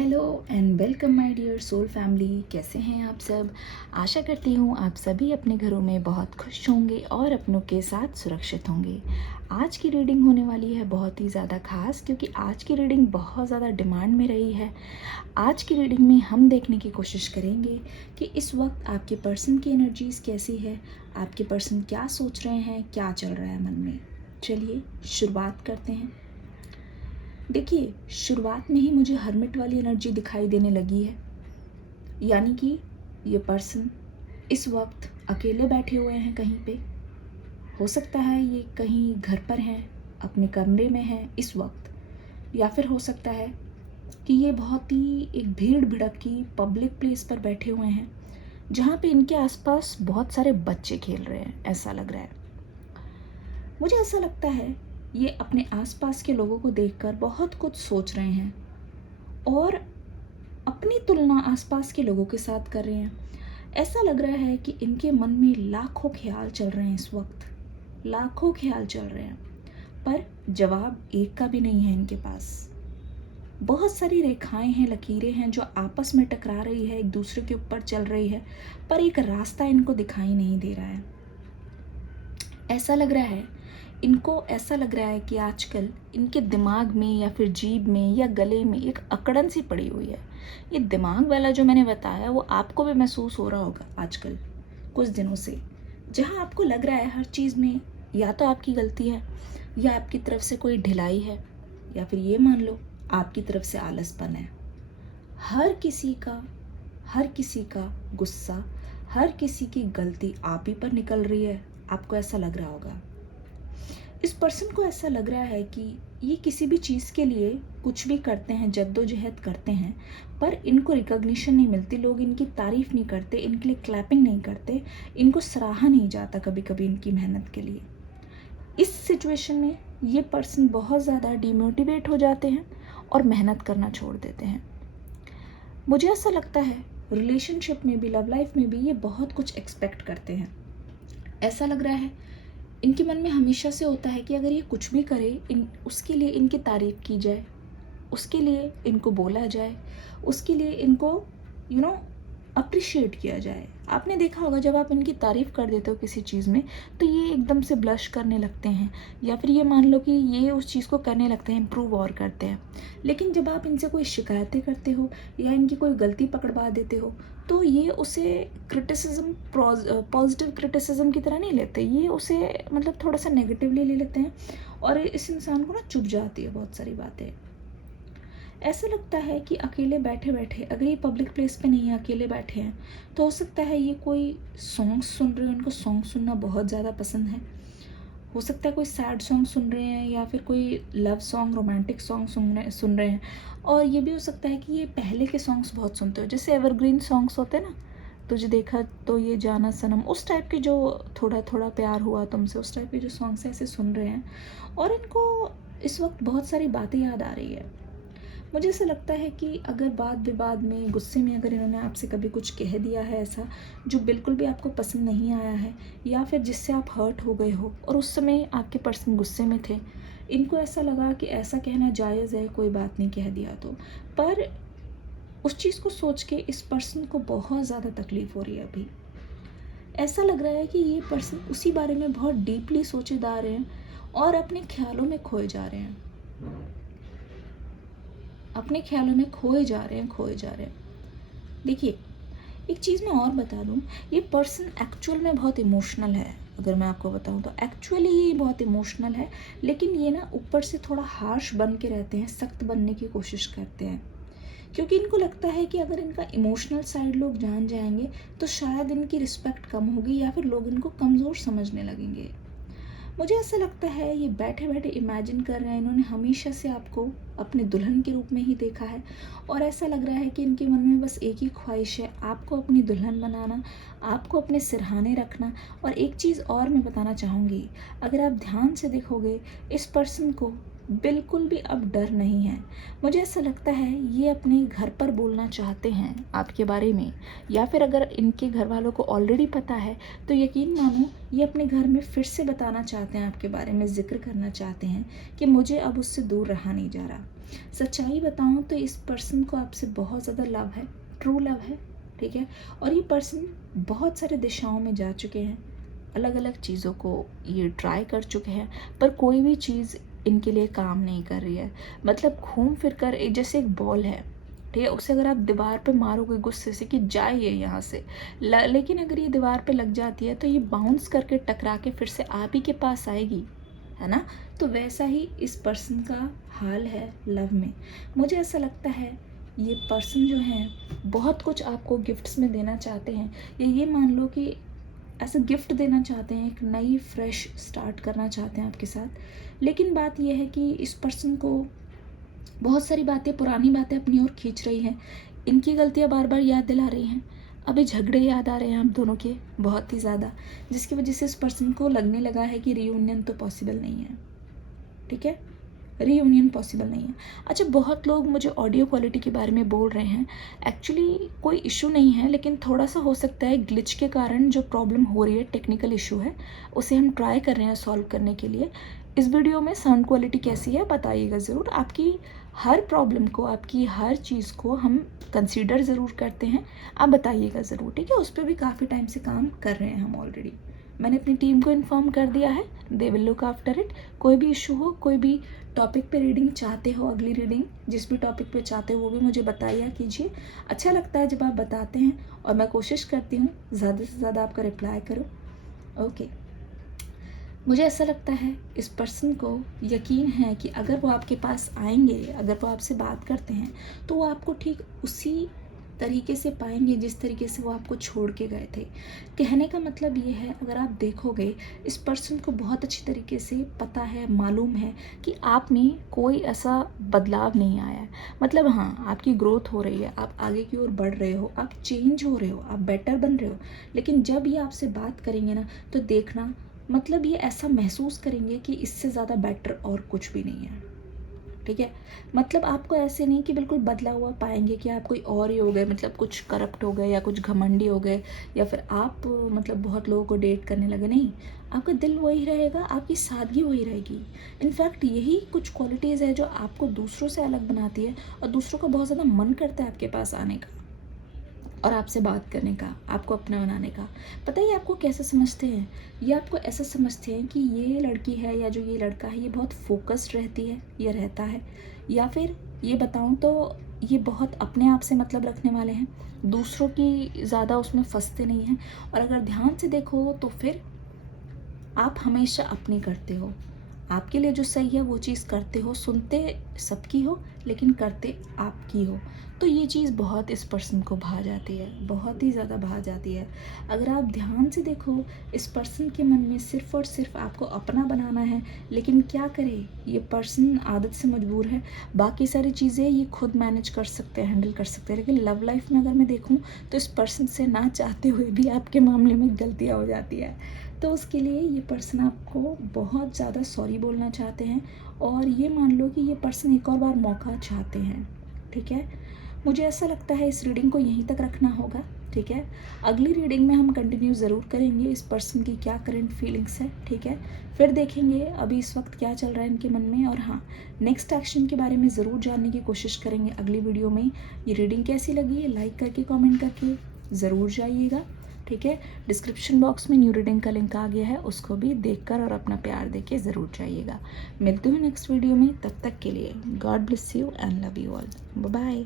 Hello and welcome my dear soul family. कैसे हैं आप सब? आशा करती हूँ आप सभी अपने घरों में बहुत खुश होंगे और अपनों के साथ सुरक्षित होंगे। आज की रीडिंग होने वाली है बहुत ही ज़्यादा खास, क्योंकि आज की रीडिंग बहुत ज़्यादा डिमांड में रही है। आज की रीडिंग में हम देखने की कोशिश करेंगे कि इस वक्त आपके पर्सन की एनर्जीज़ कैसी है, आपके पर्सन क्या सोच रहे हैं, क्या चल रहा है मन में। चलिए शुरुआत करते हैं। देखिए, शुरुआत में ही मुझे हर्मिट वाली एनर्जी दिखाई देने लगी है, यानी कि ये पर्सन इस वक्त अकेले बैठे हुए हैं कहीं पे। हो सकता है ये कहीं घर पर हैं, अपने कमरे में हैं इस वक्त, या फिर हो सकता है कि ये बहुत ही एक भीड़ भड़की पब्लिक प्लेस पर बैठे हुए हैं, जहाँ पे इनके आसपास बहुत सारे बच्चे खेल रहे हैं, ऐसा लग रहा है। मुझे ऐसा लगता है ये अपने आसपास के लोगों को देखकर बहुत कुछ सोच रहे हैं और अपनी तुलना आसपास के लोगों के साथ कर रहे हैं। ऐसा लग रहा है कि इनके मन में लाखों ख्याल चल रहे हैं इस वक्त, लाखों ख्याल चल रहे हैं, पर जवाब एक का भी नहीं है इनके पास। बहुत सारी रेखाएं हैं, लकीरें हैं जो आपस में टकरा रही है, एक दूसरे के ऊपर चल रही है, पर एक रास्ता इनको दिखाई नहीं दे रहा है। ऐसा लग रहा है ऐसा लग रहा है कि आजकल इनके दिमाग में या फिर जीभ में या गले में एक अकड़न सी पड़ी हुई है। ये दिमाग वाला जो मैंने बताया वो आपको भी महसूस हो रहा होगा आजकल कुछ दिनों से, जहाँ आपको लग रहा है हर चीज़ में या तो आपकी गलती है, या आपकी तरफ से कोई ढिलाई है, या फिर ये मान लो आपकी तरफ से आलसपन है। हर किसी का गुस्सा, हर किसी की गलती आप ही पर निकल रही है। आपको ऐसा लग रहा होगा। इस पर्सन को ऐसा लग रहा है कि ये किसी भी चीज़ के लिए कुछ भी करते हैं, जद्दोजहद करते हैं, पर इनको रिकॉग्निशन नहीं मिलती, लोग इनकी तारीफ़ नहीं करते, इनके लिए क्लैपिंग नहीं करते, इनको सराहा नहीं जाता कभी कभी इनकी मेहनत के लिए। इस सिचुएशन में ये पर्सन बहुत ज़्यादा डिमोटिवेट हो जाते हैं और मेहनत करना छोड़ देते हैं। मुझे ऐसा लगता है रिलेशनशिप में भी, लव लाइफ में भी ये बहुत कुछ एक्सपेक्ट करते हैं। ऐसा लग रहा है इनके मन में हमेशा से होता है कि अगर ये कुछ भी करे, उसके लिए इनकी तारीफ़ की जाए, उसके लिए इनको बोला जाए, उसके लिए इनको अप्रिशिएट किया जाए। आपने देखा होगा जब आप इनकी तारीफ़ कर देते हो किसी चीज़ में, तो ये एकदम से ब्लश करने लगते हैं, या फिर ये मान लो कि ये उस चीज़ को करने लगते हैं, इम्प्रूव और करते हैं। लेकिन जब आप इनसे कोई शिकायतें करते हो या इनकी कोई गलती पकड़वा देते हो, तो ये उसे क्रिटिसिज्म, पॉजिटिव क्रिटिसिज्म की तरह नहीं लेते, ये उसे मतलब थोड़ा सा नेगेटिवली ले लेते हैं, और इस इंसान को ना चुभ जाती है बहुत सारी बातें। ऐसा लगता है कि अकेले बैठे बैठे, अगर ये पब्लिक प्लेस पे नहीं है, अकेले बैठे हैं, तो हो सकता है ये कोई सॉन्ग सुन रहे हैं, उनको सॉन्ग सुनना बहुत ज़्यादा पसंद है। हो सकता है कोई सैड सॉन्ग सुन रहे हैं, या फिर कोई लव सॉन्ग, रोमांटिक सॉन्ग सुन रहे हैं। और ये भी हो सकता है कि ये पहले के सॉन्ग्स बहुत सुनते हो, जैसे एवरग्रीन सॉन्ग्स होते हैं ना, तुझे देखा तो ये जाना सनम, उस टाइप के, जो थोड़ा थोड़ा प्यार हुआ तुमसे, उस टाइप के जो सॉन्ग्स हैं, ऐसे सुन रहे हैं। और इनको इस वक्त बहुत सारी बातें याद आ रही है। मुझे ऐसा लगता है कि अगर वाद विवाद में, गुस्से में, अगर इन्होंने आपसे कभी कुछ कह दिया है ऐसा जो बिल्कुल भी आपको पसंद नहीं आया है, या फिर जिससे आप हर्ट हो गए हो और उस समय आपके पर्सन गुस्से में थे, इनको ऐसा लगा कि ऐसा कहना जायज़ है, कोई बात नहीं, कह दिया तो। पर उस चीज़ को सोच के इस पर्सन को बहुत ज़्यादा तकलीफ़ हो रही है अभी। ऐसा लग रहा है कि ये पर्सन उसी बारे में बहुत डीपली सोचे जा रहे हैं और अपने ख्यालों में खोए जा रहे हैं, अपने ख्यालों में खोए जा रहे हैं। देखिए, एक चीज़ मैं और बता दूं, ये पर्सन एक्चुअल में बहुत इमोशनल है। अगर मैं आपको बताऊं तो एक्चुअली ये बहुत इमोशनल है, लेकिन ये ना ऊपर से थोड़ा हार्श बन के रहते हैं, सख्त बनने की कोशिश करते हैं, क्योंकि इनको लगता है कि अगर इनका इमोशनल साइड लोग जान जाएंगे तो शायद इनकी रिस्पेक्ट कम होगी, या फिर लोग इनको कमज़ोर समझने लगेंगे। मुझे ऐसा लगता है ये बैठे बैठे इमेजिन कर रहे हैं, इन्होंने हमेशा से आपको अपने दुल्हन के रूप में ही देखा है, और ऐसा लग रहा है कि इनके मन में बस एक ही ख्वाहिश है, आपको अपनी दुल्हन बनाना, आपको अपने सिरहाने रखना। और एक चीज़ और मैं बताना चाहूँगी, अगर आप ध्यान से देखोगे, इस पर्सन को बिल्कुल भी अब डर नहीं है। मुझे ऐसा लगता है ये अपने घर पर बोलना चाहते हैं आपके बारे में, या फिर अगर इनके घर वालों को ऑलरेडी पता है तो यकीन मानो ये अपने घर में फिर से बताना चाहते हैं, आपके बारे में ज़िक्र करना चाहते हैं कि मुझे अब उससे दूर रहा नहीं जा रहा। सच्चाई बताऊँ तो इस पर्सन को आपसे बहुत ज़्यादा लव है, ट्रू लव है, ठीक है। और ये पर्सन बहुत सारे दिशाओं में जा चुके हैं, अलग अलग चीज़ों को ये ट्राई कर चुके हैं, पर कोई भी चीज़ इनके लिए काम नहीं कर रही है। मतलब घूम फिर कर एक जैसे एक बॉल है, ठीक है, उसे अगर आप दीवार पे मारोगे गुस्से से कि जाए ये यहाँ से, लेकिन अगर ये दीवार पे लग जाती है तो ये बाउंस करके टकरा के फिर से आप ही के पास आएगी, है ना। तो वैसा ही इस पर्सन का हाल है लव में। मुझे ऐसा लगता है ये पर्सन जो है बहुत कुछ आपको गिफ्ट्स में देना चाहते हैं, या ये मान लो कि ऐसा गिफ्ट देना चाहते हैं, एक नई फ्रेश स्टार्ट करना चाहते हैं आपके साथ। लेकिन बात यह है कि इस पर्सन को बहुत सारी बातें, पुरानी बातें अपनी ओर खींच रही हैं, इनकी गलतियां बार बार याद दिला रही हैं, अभी झगड़े याद आ रहे हैं आप दोनों के बहुत ही ज़्यादा, जिसकी वजह से इस पर्सन को लगने लगा है कि रीयूनियन तो पॉसिबल नहीं है, ठीक है, रीयूनियन पॉसिबल नहीं है। अच्छा, बहुत लोग मुझे ऑडियो क्वालिटी के बारे में बोल रहे हैं, एक्चुअली कोई इशू नहीं है, लेकिन थोड़ा सा हो सकता है ग्लिच के कारण जो प्रॉब्लम हो रही है, टेक्निकल इशू है, उसे हम ट्राई कर रहे हैं सॉल्व करने के लिए। इस वीडियो में साउंड क्वालिटी कैसी है बताइएगा ज़रूर। आपकी हर प्रॉब्लम को, आपकी हर चीज़ को हम कंसीडर ज़रूर करते हैं, आप बताइएगा ज़रूर, ठीक है। उस पर भी काफ़ी टाइम से काम कर रहे हैं हम ऑलरेडी। मैंने अपनी टीम को इन्फॉर्म कर दिया है, they will look after it. कोई भी इशू हो, कोई भी टॉपिक पे रीडिंग चाहते हो, अगली रीडिंग जिस भी टॉपिक पे चाहते हो वो भी मुझे बताइए कीजिए। अच्छा लगता है जब आप बताते हैं, और मैं कोशिश करती हूँ ज़्यादा से ज़्यादा आपका रिप्लाई करूँ। ओके, मुझे ऐसा लगता है इस पर्सन को यकीन है कि अगर वो आपके पास आएंगे, अगर वो आपसे बात करते हैं, तो वो आपको ठीक उसी तरीके से पाएंगे जिस तरीके से वो आपको छोड़ के गए थे। कहने का मतलब ये है, अगर आप देखोगे इस पर्सन को बहुत अच्छी तरीके से पता है, मालूम है कि आप में कोई ऐसा बदलाव नहीं आया है। मतलब हाँ, आपकी ग्रोथ हो रही है, आप आगे की ओर बढ़ रहे हो, आप चेंज हो रहे हो, आप बेटर बन रहे हो, लेकिन जब ये आपसे बात करेंगे ना तो देखना, मतलब ये ऐसा महसूस करेंगे कि इससे ज़्यादा बेटर और कुछ भी नहीं है, ठीक है। मतलब आपको ऐसे नहीं कि बिल्कुल बदला हुआ पाएंगे कि आप कोई और ही हो गए, मतलब कुछ करप्ट हो गए या कुछ घमंडी हो गए, या फिर आप मतलब बहुत लोगों को डेट करने लगे, नहीं। आपका दिल वही रहेगा, आपकी सादगी वही रहेगी। इनफैक्ट यही कुछ क्वालिटीज़ है जो आपको दूसरों से अलग बनाती है, और दूसरों का बहुत ज़्यादा मन करता है आपके पास आने का और आपसे बात करने का, आपको अपना बनाने का। पता है ये आपको कैसे समझते हैं? ये आपको ऐसा समझते हैं कि ये लड़की है या जो ये लड़का है, ये बहुत फोकस्ड रहती है या रहता है, या फिर ये बताऊं तो ये बहुत अपने आप से मतलब रखने वाले हैं, दूसरों की ज़्यादा उसमें फंसते नहीं हैं। और अगर ध्यान से देखो तो फिर आप हमेशा अपनी करते हो, आपके लिए जो सही है वो चीज़ करते हो, सुनते सबकी हो लेकिन करते आपकी हो। तो ये चीज़ बहुत इस पर्सन को भा जाती है, बहुत ही ज़्यादा भा जाती है। अगर आप ध्यान से देखो, इस पर्सन के मन में सिर्फ़ और सिर्फ आपको अपना बनाना है, लेकिन क्या करे, ये पर्सन आदत से मजबूर है। बाकी सारी चीज़ें ये खुद मैनेज कर सकते हैं, हैंडल कर सकते हैं, लेकिन लव लाइफ में अगर मैं देखूँ तो इस पर्सन से ना चाहते हुए भी आपके मामले में गलतियाँ हो जाती है। तो उसके लिए ये पर्सन आपको बहुत ज़्यादा सॉरी बोलना चाहते हैं, और ये मान लो कि ये पर्सन एक और बार मौका चाहते हैं, ठीक है। मुझे ऐसा लगता है इस रीडिंग को यहीं तक रखना होगा, ठीक है। अगली रीडिंग में हम कंटिन्यू ज़रूर करेंगे इस पर्सन की क्या करंट फीलिंग्स है, ठीक है। फिर देखेंगे अभी इस वक्त क्या चल रहा है इनके मन में, और हाँ, नेक्स्ट एक्शन के बारे में ज़रूर जानने की कोशिश करेंगे अगली वीडियो में। ये रीडिंग कैसी लगी लाइक करके, कमेंट करके ज़रूर जाइएगा, ठीक है। डिस्क्रिप्शन बॉक्स में न्यू रीडिंग का लिंक आ गया है, उसको भी देखकर और अपना प्यार देके ज़रूर जाइएगा। मिलते हैं नेक्स्ट वीडियो में, तब तक के लिए God bless you and love you all, bye bye.